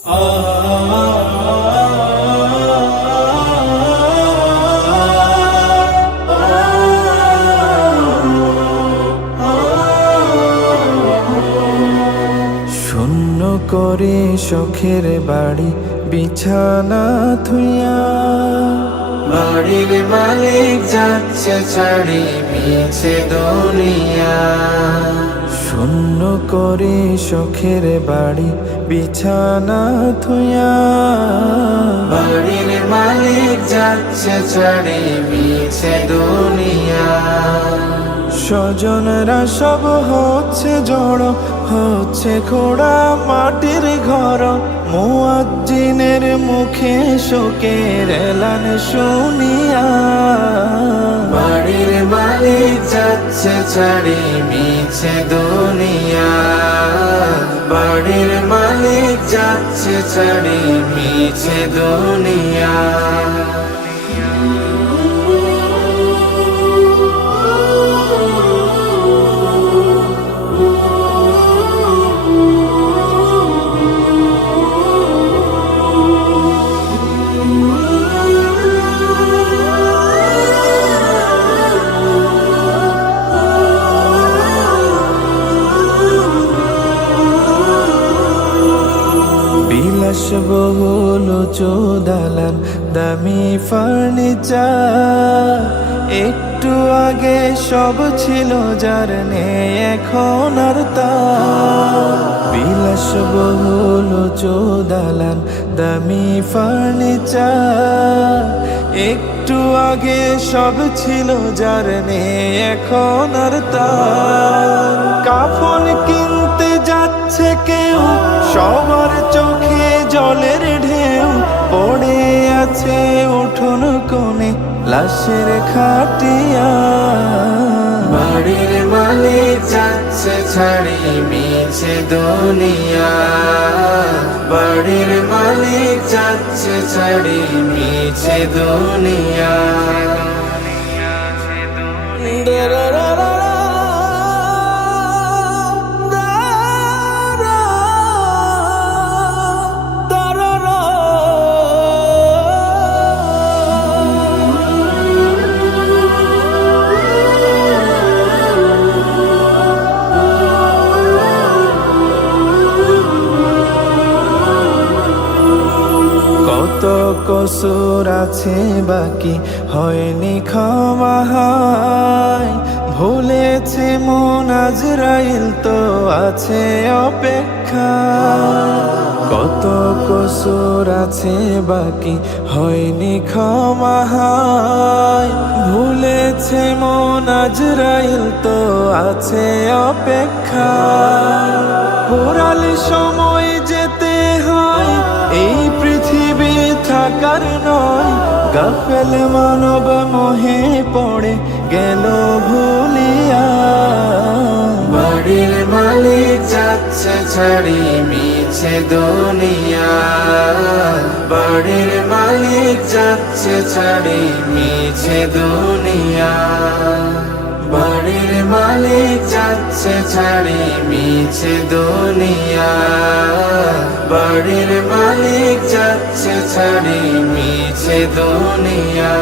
শূন্য করে শখের বাড়ি বিছানা থুইয়া, বাড়ির মালিক যাচ্ছে ছাড়ি মিছে দুনিয়া। শূন্য করে শখের বাড়ি বিছানা থুইয়া, বাড়ির মালিক যাচ্ছে ছাড়ি মিছে দুনিয়া। স্বজনরা সব হচ্ছে জড়, হচ্ছে খোড়া মাটির ঘর। মুয়াজ্জিনের মুখে শোকের এলান শুনিয়া, বাড়ির মালিক যাচ্ছে ছাড়ি মিছে দুনিয়া। বাড়ির মালিক যাচ্ছে ছাড়ি মিছে দুনিয়া। বিলাসবহুল চোদালান দামি ফার্নিচার, একটু আগে সব ছিল যার নেই এখন আর তার। বিলাসবহুল চোদালান দামি ফার্নিচার, একটু আগে সব ছিল যার নেই এখন আর তার। কাফন কিনতে যাচ্ছে কেউ, সবার চোখে জলের ঢেউ। পড়ে আছে উঠোন কোণে লাশের খাটিয়া, বাড়ির মালিক যাচ্ছে ছাড়ি মিছে দুনিয়া। বাড়ির মালিক যাচ্ছে ছাড়ি মিছে দুনিয়া। কত কসুর আছে বাকি হয়নি ক্ষমা হায়। ভুলেছে মন আজরাইল তো আছে অপেক্ষা। কত কসুর আছে বাকি হয়নি ক্ষমা হায়। ভুলেছে মন আজরাইল তো আছে অপেক্ষা। পুরাল সময় যেতে হয়, এই পৃথিবী থাকার নয়। গাফেল মানব মোহে পড়ে গেল ভুলিয়া, বাড়ির মালিক যাচ্ছে ছাড়ি মিছে দুনিয়া। বাড়ির মালিক যাচ্ছে ছাড়ি মিছে দুনিয়া। বাড়ির মালিক যাচ্ছে ছাড়ি মিছে দুনিয়া। বাড়ির মালিক যাচ্ছে ছাড়ি মিছে দুনিয়া।